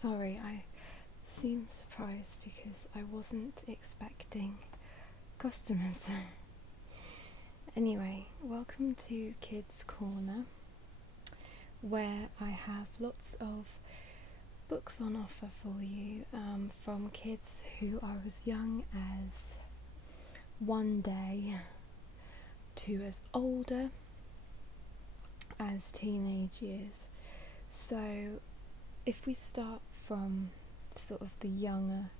Sorry, I seem surprised because I wasn't expecting customers. Anyway, welcome to Kids Corner, where I have lots of books on offer for you from kids who are as young as 1 day to as older as teenage years. So if we start from sort of the younger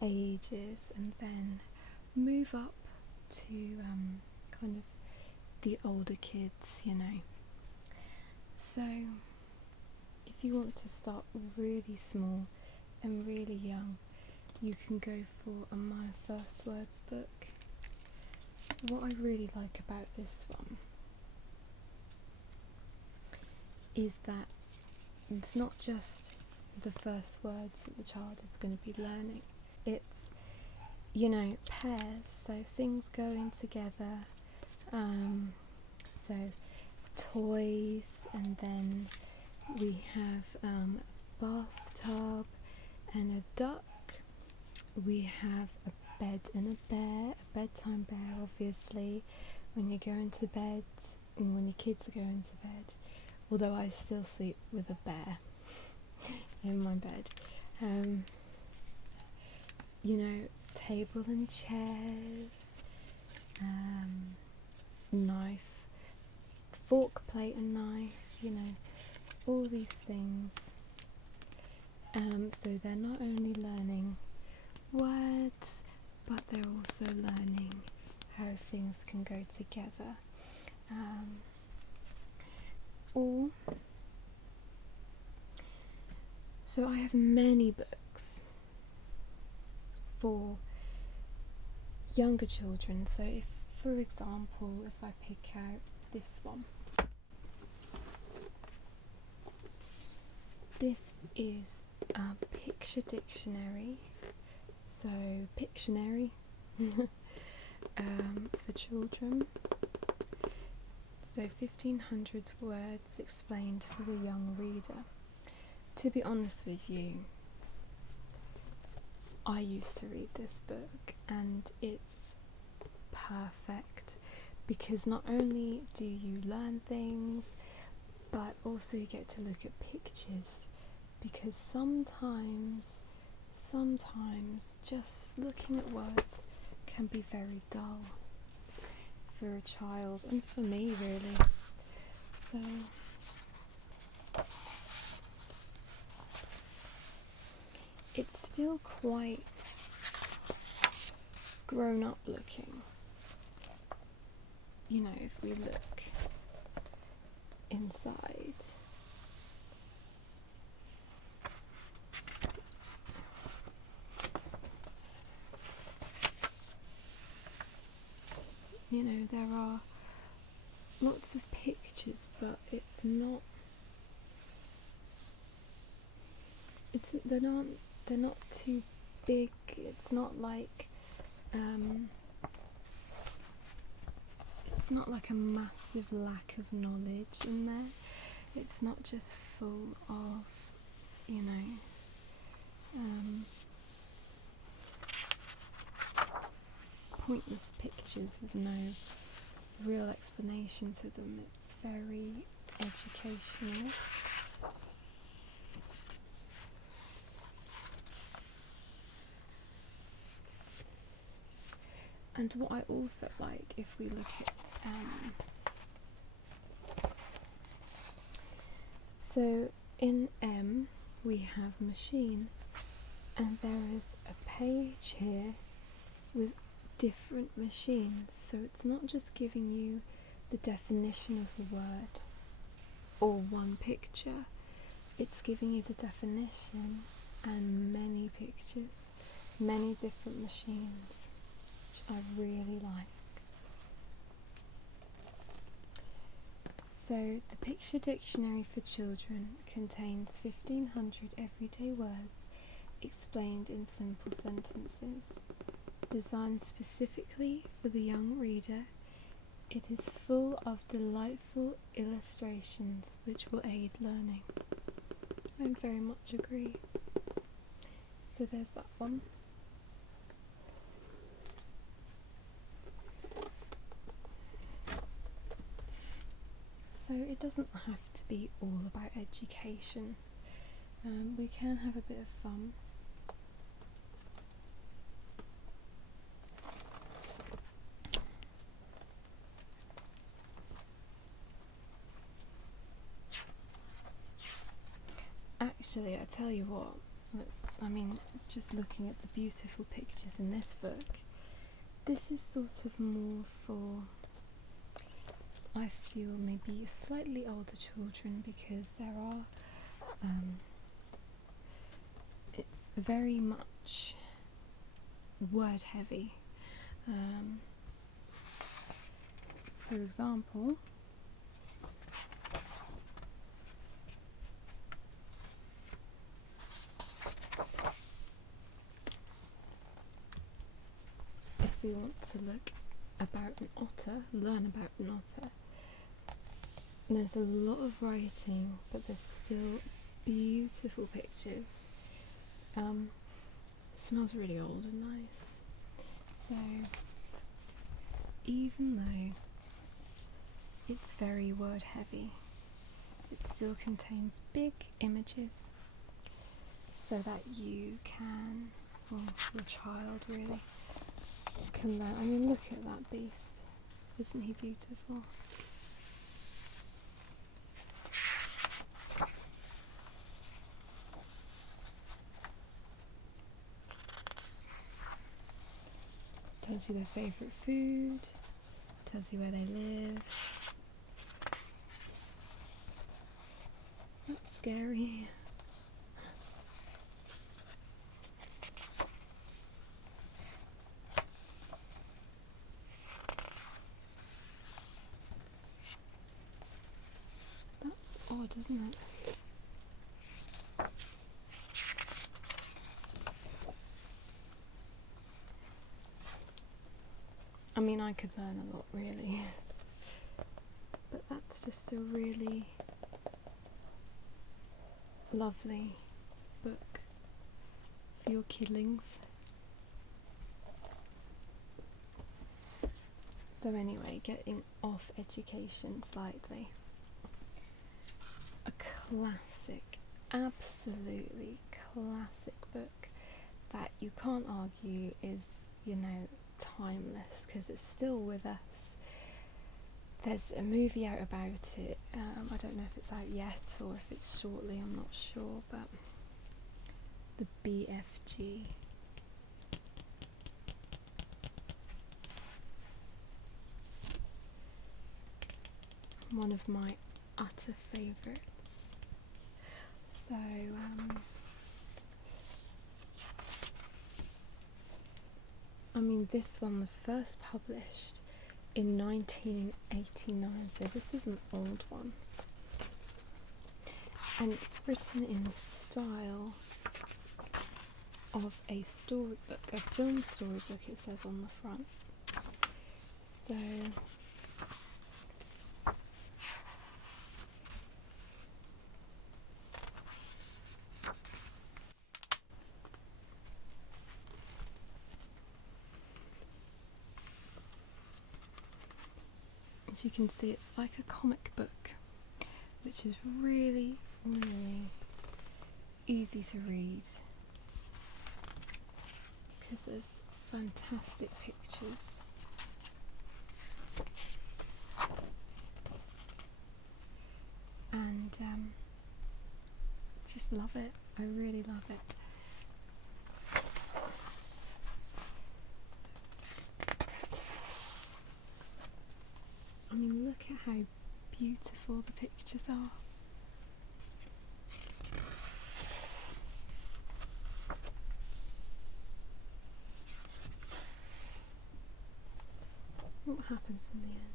ages and then move up to kind of the older kids, So if you want to start really small and really young, you can go for a My First Words book. What I really like about this one is that it's not just the first words that the child is going to be learning. It's, pairs, so things going together. So toys, and then we have a bathtub and a duck. We have a bed and a bear, a bedtime bear, obviously, when you're going to bed and when your kids are going to bed. Although I still sleep with a bear in my bed. Table and chairs, knife, fork, plate and knife, all these things. So they're not only learning words, but they're also learning how things can go together. So I have many books for younger children. So if, for example, if I pick out this one, this is a picture dictionary. So Pictionary for children. So 1500 words explained for the young reader. To be honest with you, I used to read this book and it's perfect because not only do you learn things, but also you get to look at pictures, because sometimes just looking at words can be very dull for a child, and for me really. So it's still quite grown up looking, if we look inside. There are lots of pictures, but they're not too big. It's not like a massive lack of knowledge in there. It's not just full of pointless pictures with no real explanation to them. It's very educational. And what I also like, if we look at so in M we have machine, and there is a page here with different machines. So it's not just giving you the definition of the word or one picture, it's giving you the definition and many pictures, many different machines, which I really like. So the Picture Dictionary for Children contains 1500 everyday words explained in simple sentences. Designed specifically for the young reader, it is full of delightful illustrations which will aid learning. I very much agree. So there's that one. So it doesn't have to be all about education. We can have a bit of fun. Actually, I tell you what, just looking at the beautiful pictures in this book, this is sort of more for, I feel, maybe slightly older children, because there are, it's very much word heavy. For example, if we want to look about an otter, learn about an otter, there's a lot of writing, but there's still beautiful pictures. It smells really old and nice. So even though it's very word heavy, it still contains big images so that you can, well, your child really can learn. I mean, look at that beast. Isn't he beautiful? Tells you their favourite food, tells you where they live. That's scary. That's odd, isn't it? I mean, I could learn a lot, really. But that's just a really lovely book for your kidlings. So anyway, getting off education slightly. A classic, absolutely classic book that you can't argue is, timeless, because it's still with us. There's a movie out about it. I don't know if it's out yet or if it's shortly, I'm not sure, but the BFG. One of my utter favourites. So, this one was first published in 1989, so this is an old one. And it's written in the style of a storybook, a film storybook, it says on the front. So, as you can see, it's like a comic book, which is really, really easy to read because there's fantastic pictures. And just love it. I really love it. Look at how beautiful the pictures are. What happens in the end?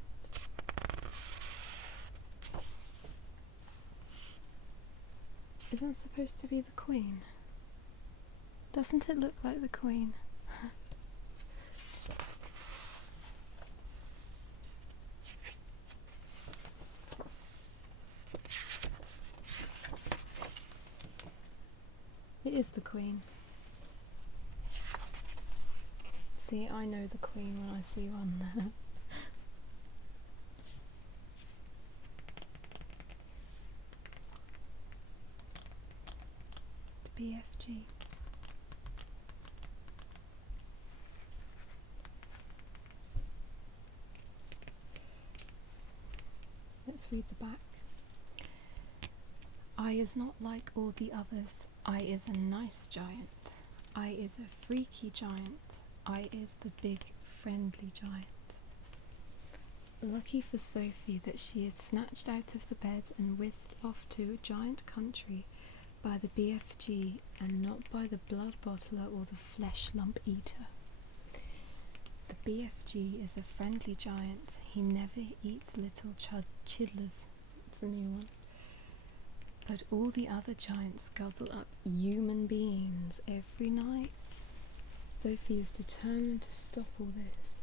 Isn't it supposed to be the Queen? Doesn't it look like the Queen? is the Queen. See, I know the Queen when I see one. The BFG. Let's read the back. I is not like all the others. I is a nice giant. I is a freaky giant. I is the big friendly giant. Lucky for Sophie that she is snatched out of the bed and whisked off to a giant country by the BFG and not by the blood bottler or the flesh lump eater. The BFG is a friendly giant. He never eats little chidlers. It's a new one. But all the other giants guzzle up human beings every night. Sophie is determined to stop all this,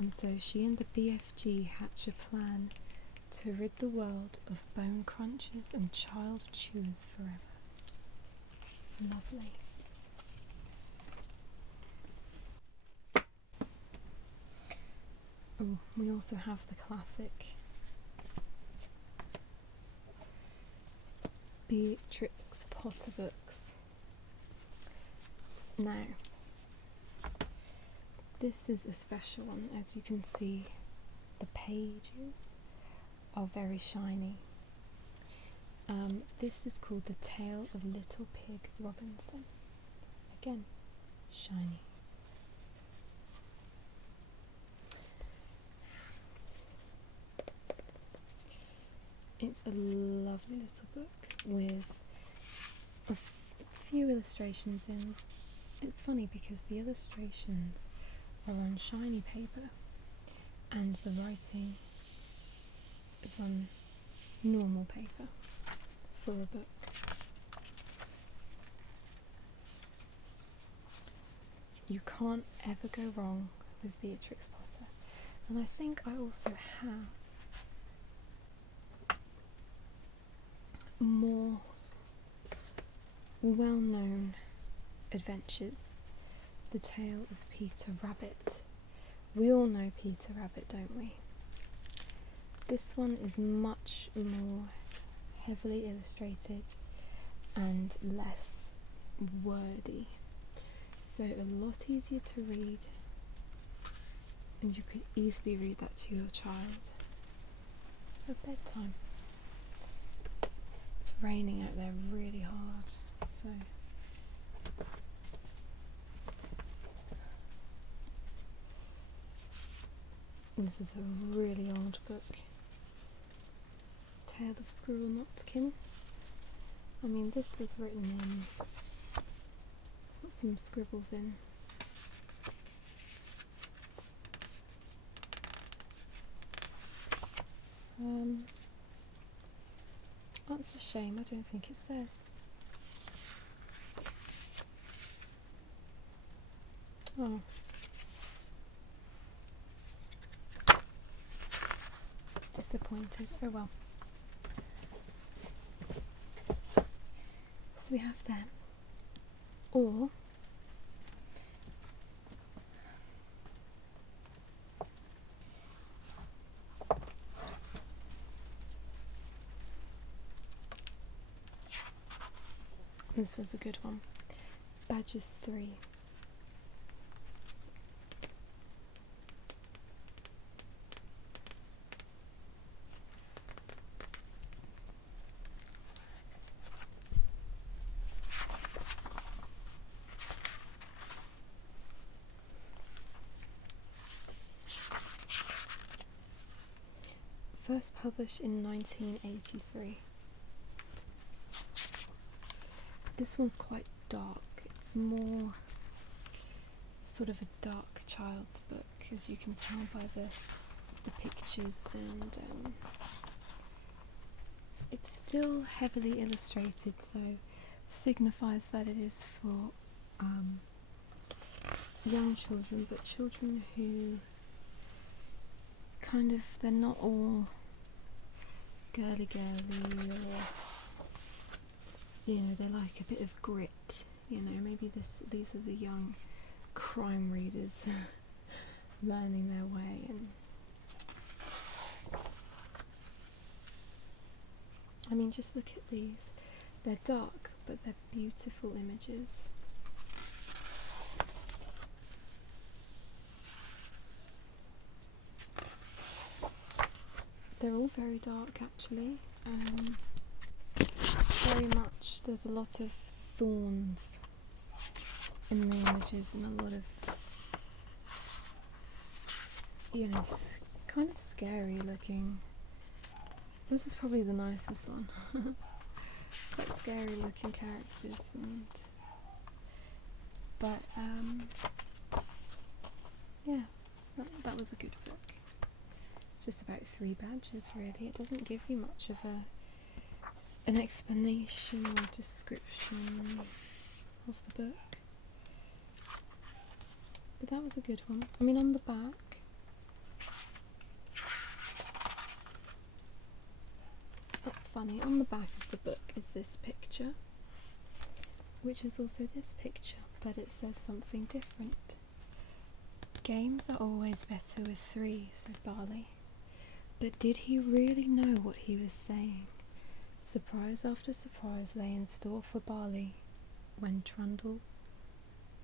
and so she and the BFG hatch a plan to rid the world of bone crunchers and child chewers forever. Lovely. Oh, we also have the classic Trix Potter books. Now, this is a special one. As you can see, the pages are very shiny. This is called The Tale of Little Pig Robinson. Again, shiny. It's a lovely little book with a few illustrations in. It's funny because the illustrations are on shiny paper and the writing is on normal paper for a book. You can't ever go wrong with Beatrix Potter. And I think I also have more well-known adventures. The Tale of Peter Rabbit. We all know Peter Rabbit, don't we? This one is much more heavily illustrated and less wordy, so a lot easier to read, and you could easily read that to your child at bedtime. It's raining out there really hard, so this is a really old book. Tale of Squirrel Notkin. I mean, this was written in, it's got some scribbles in. That's a shame, I don't think it says. Oh. Disappointed. Oh well. So we have them. Or this was a good one. Badges 3. First published in 1983. This one's quite dark. It's more sort of a dark child's book, as you can tell by the pictures, and it's still heavily illustrated, so signifies that it is for young children, but children who kind of, they're not all girly or you know, they like a bit of grit, you know, maybe these are the young crime readers learning their way. And I mean, just look at these. They're dark, but they're beautiful images. They're all very dark, actually. Very much, there's a lot of thorns in the images and a lot of, you know, kind of scary looking. This is probably the nicest one. Quite scary looking characters, but yeah, that was a good book. It's just about 3 badges, really. It doesn't give you much of an explanation or description of the book, but that was a good one. I mean, on the back, that's funny, on the back of the book is this picture, which is also this picture, but it says something different. Games are always better with 3, said Barley. But did he really know what he was saying? Surprise after surprise lay in store for Barley when Trundle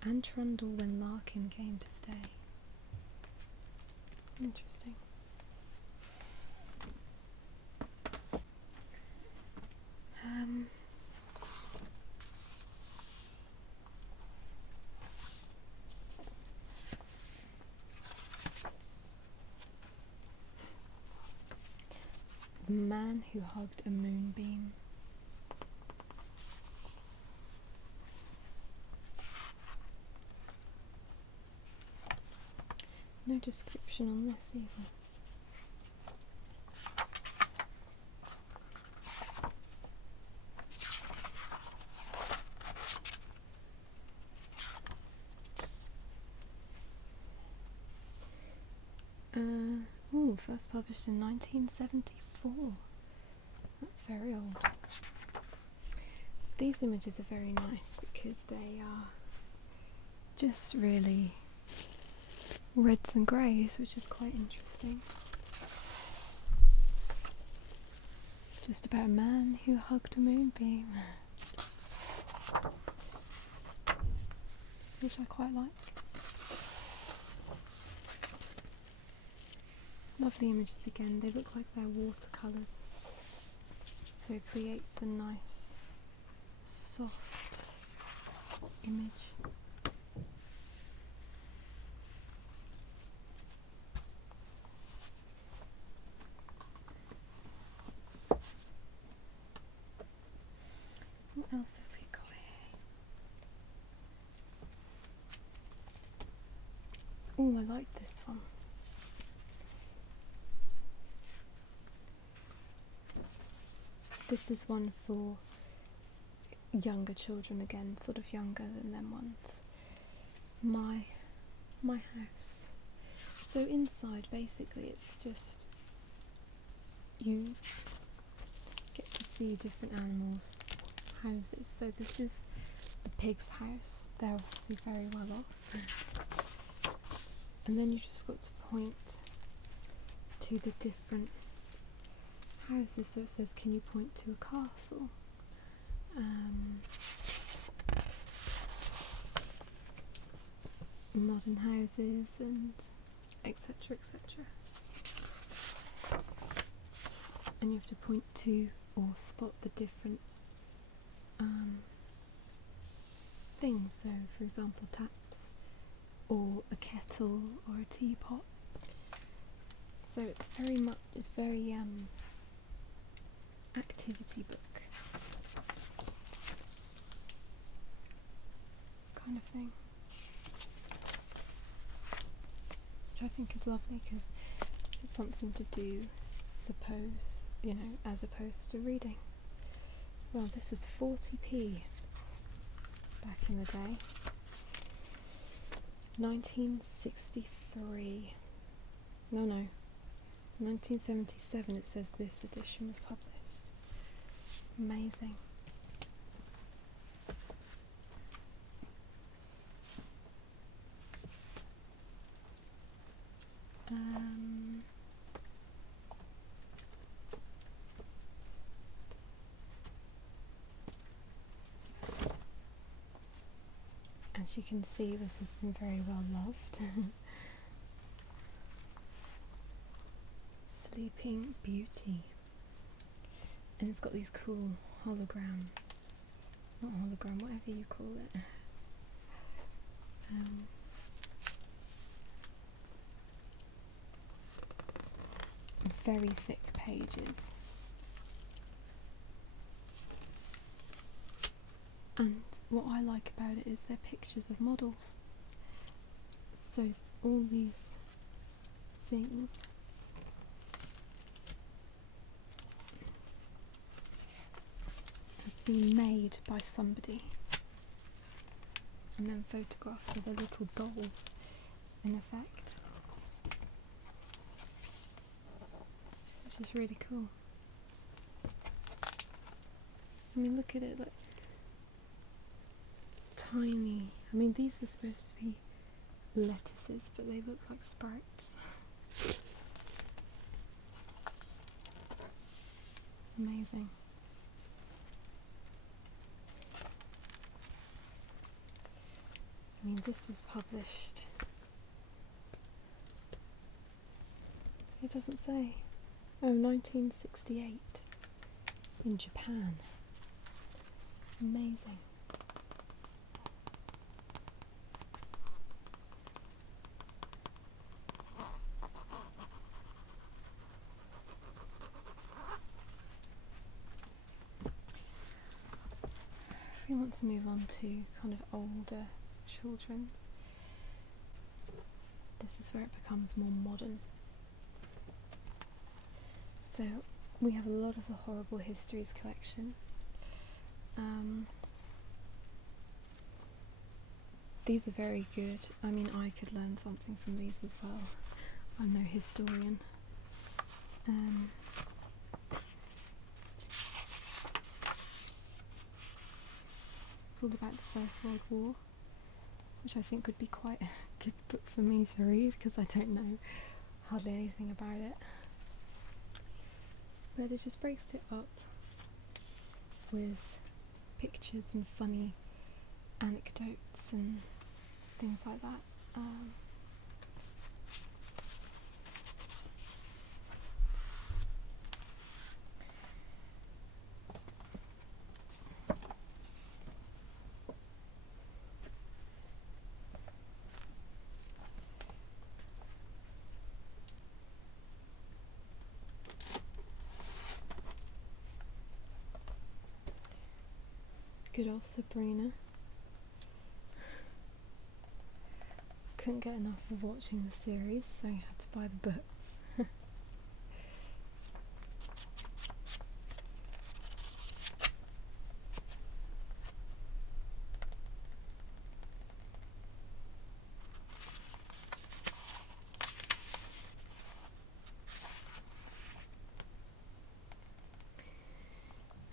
when Larkin came to stay. Interesting. The Man Who Hugged a Moonbeam. No description on this either. First published in 1974. That's very old. These images are very nice because they are just really reds and greys, which is quite interesting. Just about a man who hugged a moonbeam, which I quite like. Lovely images again. They look like they're watercolours, so it creates a nice soft image. What else have we got here? Oh, I like this one. This is one for younger children again, sort of younger than them ones. My house. So inside, basically, it's just you get to see different animals' houses. So this is the pig's house. They're obviously very well off. And then you just got to point to the different houses. So it says, can you point to a castle? Modern houses, and etc, etc. And you have to point to or spot the different things. So for example, taps, or a kettle, or a teapot. So it's very activity book kind of thing, which I think is lovely because it's something to do, as opposed to reading. Well, this was 40p back in the day. 1963. No, 1977 it says this edition was published. Amazing. As you can see, this has been very well loved. Sleeping Beauty. And it's got these cool not hologram, whatever you call it. Very thick pages. And what I like about it is they're pictures of models. So all these things have been made by somebody. And then photographs of the little dolls in effect. Which is really cool. I mean, look at it, like tiny. I mean, these are supposed to be lettuces, but they look like sprouts. It's amazing. I mean, this was published. It doesn't say. Oh, 1968 in Japan. Amazing. If we want to move on to kind of older children's, this is where it becomes more modern. So we have a lot of the Horrible Histories collection. These are very good. I mean, I could learn something from these as well. I'm no historian. It's all about the First World War, which I think would be quite a good book for me to read because I don't know hardly anything about it. But it just breaks it up with pictures and funny anecdotes and things like that. Good old Sabrina. Couldn't get enough of watching the series, so I had to buy the books.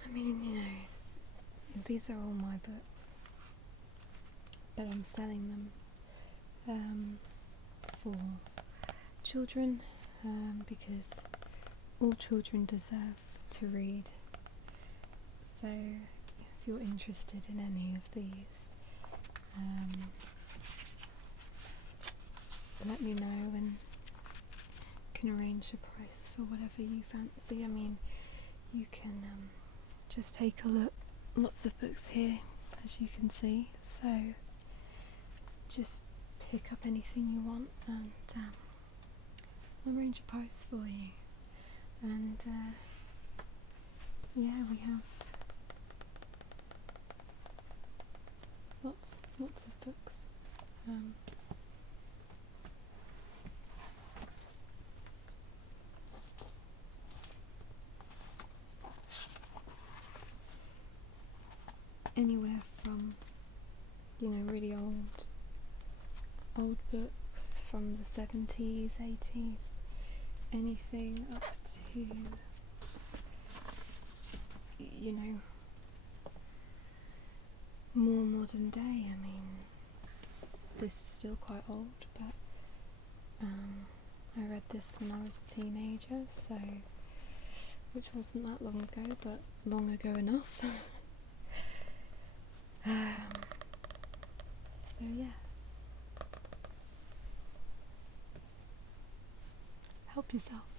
I mean, you know, these are all my books, but I'm selling them for children because all children deserve to read. So if you're interested in any of these, let me know and can arrange a price for whatever you fancy. I mean, you can just take a look. Lots of books here, as you can see, so just pick up anything you want and I'll arrange a price for you. And yeah, we have lots of books. Anywhere from, you know, really old books from the 70s, 80s, anything up to, you know, more modern day. I mean, this is still quite old, but I read this when I was a teenager, so which wasn't that long ago, but long ago enough. So yeah. Help yourself.